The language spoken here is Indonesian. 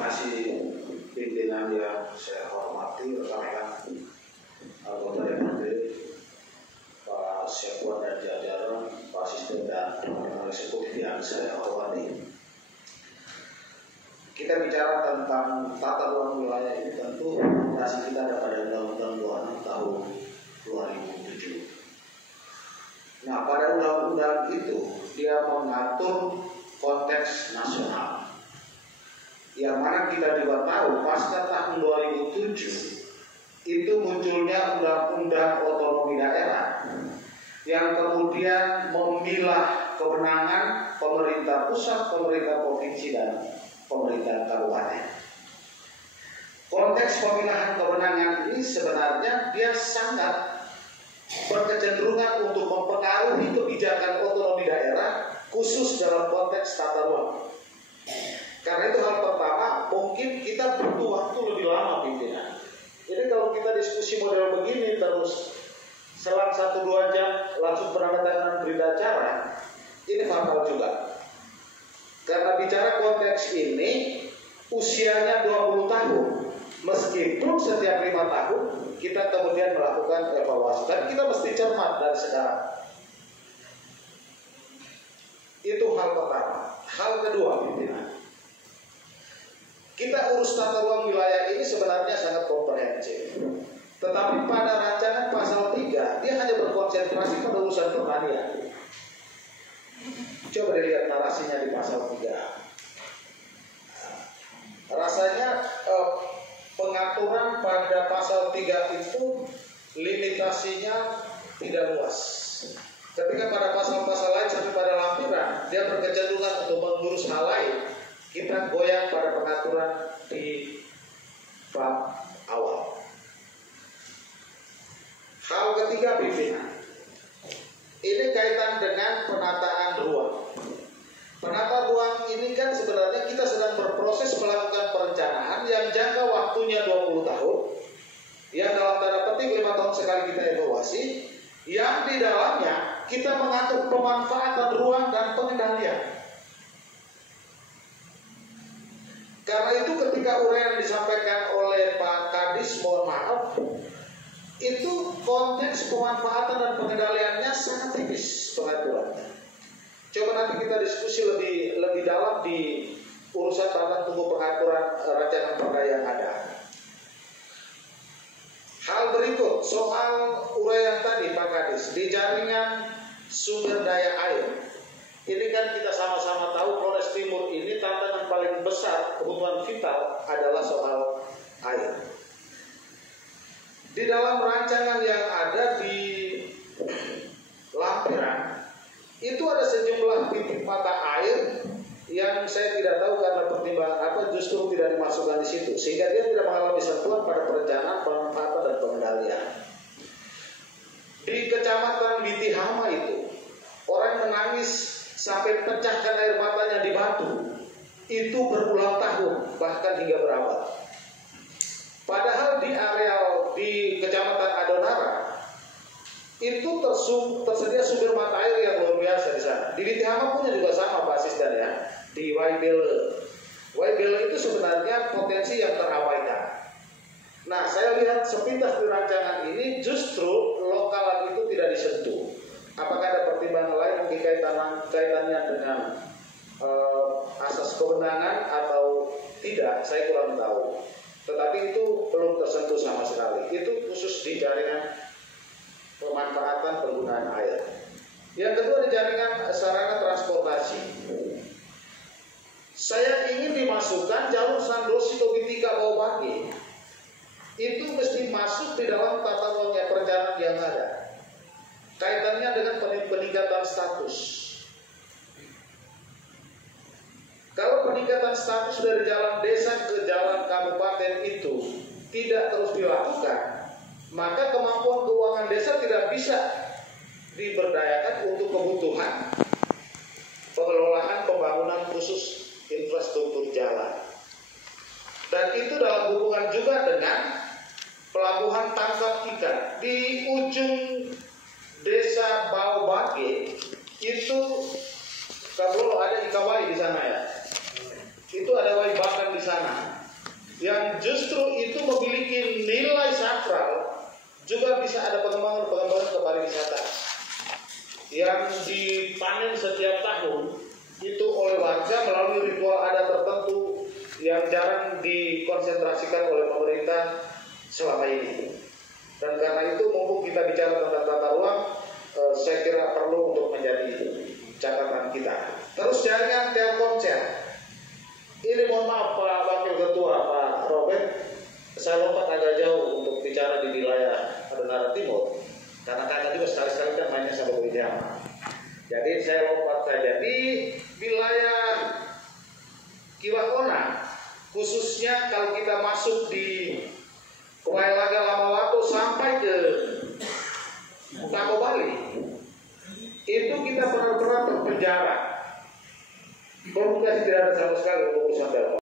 kasih pimpinan yang saya hormati, rekan-rekan anggota DPRD, Pak Sekwan dan jajaran, Pak Asisten dan teman-teman eksekutif yang saya hormati. Kita bicara tentang tata ruang wilayah ini tentu fondasi kita ada pada Undang-Undang 26 tahun 2007. Nah, pada undang-undang itu dia mengatur konteks nasional. Yang mana kita juga tahu pasca tahun 2007 itu munculnya undang-undang otonomi daerah yang kemudian memilah kewenangan pemerintah pusat, pemerintah provinsi dan pemerintah kabupaten. Konteks pemilahan kewenangan ini sebenarnya dia sangat berkecenderungan untuk mempengaruhi kebijakan otonomi daerah khusus dalam konteks tata ruang. Karena itu hal pertama, mungkin kita butuh waktu lebih lama pimpinan. Jadi kalau kita diskusi model begini terus selang 1-2 jam langsung penandatanganan berita acara, ini fatal juga. Karena bicara konteks ini usianya 20 tahun, meskipun setiap 5 tahun kita kemudian melakukan evaluasi, tapi kita mesti cermat dari sekarang. Itu hal pertama. Hal kedua, pimpinan, kita urus tata ruang wilayah ini sebenarnya sangat komprehensif. Tetapi pada rancangan pasal 3 dia hanya berkonsentrasi pada urusan pertanian. Coba dilihat narasinya di pasal 3. Rasanya pengaturan pada pasal 3 itu limitasinya tidak luas. Ketika pada pasal-pasal lain sampai pada lampiran dia berkecenderungan untuk mengurus hal lain, kita goyang pada pengaturan di bab awal. Hal ketiga pimpinan, ini kaitan dengan penataan ruang. Penata ruang ini kan sebenarnya kita sedang berproses melakukan perencanaan yang jangka waktunya 20 tahun, yang dalam tanda petik 5 tahun sekali kita evaluasi, yang di dalamnya kita mengatur pemanfaatan ruang dan pengendalian. Karena itu ketika uraian disampaikan oleh Pak Kadis, mohon maaf, itu konteks pemanfaatan dan pengendaliannya sangat tipis pengaturannya. Coba nanti kita diskusi lebih dalam di urusan tata tunggu pengaturan rancangan perda yang ada. Hal berikut soal uraian tadi Pak Kadis di jaringan sumber daya air. Ini kan kita sama-sama tahu Flores Timur ini tantangan paling besar kebutuhan vital adalah soal air. Di dalam rancangan yang ada di lampiran itu ada sejumlah titik mata air yang saya tidak tahu karena pertimbangan apa justru tidak dimasukkan di situ, sehingga dia tidak mengalami sentuhan pada perencanaan, pemanfaatan dan pengendalian. Di Kecamatan Bitihama itu orang menangis sampai pecahkan air matanya di batu itu berulang tahun bahkan hingga berabad. Padahal di areal di Kecamatan Adonara itu tersedia sumber mata air yang luar biasa di sana. Di Bitihama punya juga sama Pak Asisten ya, di Waibele. Waibele itu sebenarnya potensi yang terabaikan. Nah, saya lihat sepintas di rancangan ini justru lokalan itu tidak disentuh. Apakah ada pertimbangan lain mungkin kaitannya dengan asas kewenangan atau tidak, saya kurang tahu. Tetapi itu belum tersentuh sama sekali. Itu khusus di jaringan pemanfaatan penggunaan air. Yang kedua di jaringan sarana transportasi. Saya ingin dimasukkan jalur Sandosi Tobitika Bawabage. Itu mesti masuk di dalam tata ruangnya perencanaan yang ada. Kaitannya dengan peningkatan status. Kalau peningkatan status dari jalan desa ke jalan kabupaten itu tidak terus dilakukan, maka kemampuan keuangan desa tidak bisa diberdayakan untuk kebutuhan pengelolaan pembangunan khusus infrastruktur jalan. Dan itu dalam hubungan juga dengan pelabuhan tangkap ikan di ujung desa Bawabage itu, kalau ada ikan bayi di sana ya, itu ada bayi bakar di sana. sana yang justru itu memiliki nilai sakral, juga bisa ada pengembangan ke pariwisata yang dipanen setiap tahun itu oleh warga melalui ritual adat tertentu yang jarang dikonsentrasikan oleh pemerintah selama ini. Dan karena itu mumpung kita bicara tentang tata ruang, saya kira perlu untuk menjadi catatan kita. Terus jaringan Telkomsel. Ini mohon maaf Pak Wakil Ketua, Pak Robert, saya lompat agak jauh untuk bicara di wilayah Adonara Timur, karena kakak juga sekali-sekali kan mainnya sama Wijaya. Jadi saya lompat saja di wilayah Kiwakona, khususnya kalau kita masuk di Kumaelaga Lamawato sampai ke Tako Bali, itu kita benar-benar terpenjara. Komunikasi tidak ada sama sekali untuk urusan